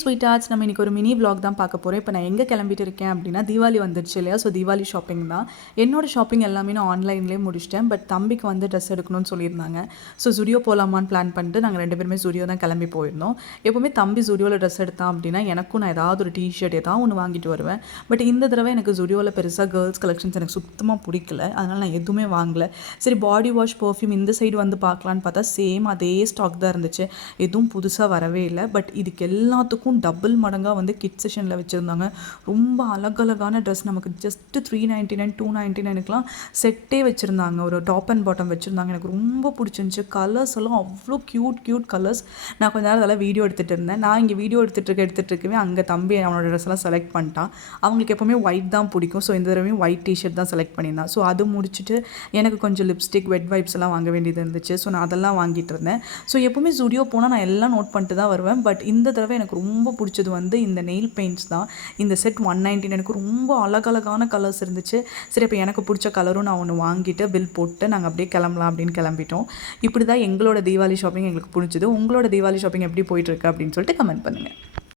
Sweet arts நம்ம இன்றைக்கி ஒரு மினி vlog தான் பார்க்க போகிறோம். இப்போ நான் எங்கே கிளம்பிட்டு இருக்கேன் அப்படின்னா தீபாவளி வந்துடுச்சு இல்லையா? ஸோ தீபாவளி ஷாப்பிங் தான். என்னோட ஷாப்பிங் எல்லாமே நான் ஆன்லைன்லேயே முடிச்சிட்டேன். பட் தம்பிக்கு வந்து ட்ரெஸ் எடுக்கணும்னு சொல்லியிருந்தாங்க. ஸோ ஜுடியோ போகலாமான்னு பிளான் பண்ணிட்டு நாங்கள் 2 பேருமே ஜுடியோ தான் கிளம்பி போயிருந்தோம். எப்போவுமே தம்பி ஜுடியோவில் ட்ரெஸ் எடுத்தான் அப்படின்னா எனக்கும் நான் ஏதாவது ஒரு டிஷர்ட் ஏதாவது ஒன்று வாங்கிட்டு வருவேன். பட் இந்த தடவை எனக்கு ஜுடியோவில் பெருசாக கேர்ள்ஸ் கலெக்ஷன்ஸ் எனக்கு சுத்தமாக பிடிக்கல. அதனால் நான் எதுவுமே வாங்கலை. சரி பாடி வாஷ் பர்ஃப்யூம் இந்த சைடு வந்து பார்க்கலான்னு பார்த்தா சேம் அதே ஸ்டாக் தான் இருந்துச்சு. எதுவும் புதுசாக வரவே இல்லை. பட் இதுக்கு எல்லாத்துக்கும் டபுள் மடங்காக வந்து கிட் செஷனில் வச்சுருந்தாங்க. ரொம்ப அழகழகான ட்ரெஸ் நமக்கு ஜஸ்ட்டு $399 $299க்குலாம் செட்டே வச்சுருந்தாங்க. ஒரு டாப் அண்ட் பாட்டம் வச்சுருந்தாங்க. எனக்கு ரொம்ப பிடிச்சிருந்துச்சி. கலர்ஸ் எல்லாம் அவ்வளோ க்யூட் கலர்ஸ். நான் கொஞ்ச நேரம் அதெல்லாம் வீடியோ எடுத்துகிட்டு இருந்தேன். நான் இங்கே வீடியோ எடுத்துகிட்டு இருக்கவே அங்கே தம்பி அவனோட ட்ரெஸ்லாம் செலக்ட் பண்ணிட்டான். அவங்களுக்கு எப்போவுமே ஒயிட் தான் பிடிக்கும். ஸோ இந்த தடவையும் ஒயிட் டிஷர்ட் தான் செலக்ட் பண்ணியிருந்தான். ஸோ அது முடிச்சுட்டு எனக்கு கொஞ்சம் லிப்ஸ்டிக் வெட் வைப்ஸ் எல்லாம் வாங்க வேண்டியது இருந்துச்சு. ஸோ நான் அதெல்லாம் வாங்கிட்டு இருந்தேன். ஸோ எப்போவுமே ஜுடியோ போனால் நான் எல்லாம் நோட் பண்ணிட்டு தான் வருவேன். பட் இந்த தடவை எனக்கு ரொம்ப பிடிச்சது வந்து இந்த நெயில் பெயிண்ட்ஸ் தான். இந்த செட் $199 எனக்கு ரொம்ப அழகழகான கலர்ஸ் இருந்துச்சு. சரி அப்போ எனக்கு பிடிச்ச கலரும் நான் ஒன்று வாங்கிட்டு பில் போட்டு நாங்கள் அப்படியே கிளம்பலாம் அப்படின்னு கிளம்பிட்டோம். இப்படி தான் எங்களோட தீபாவளி ஷாப்பிங் எங்களுக்கு பிடிச்சது. உங்களோட தீபாவளி ஷாப்பிங் எப்படி போயிட்டுருக்கு அப்படின்னு சொல்லிட்டு கமெண்ட் பண்ணுங்கள்.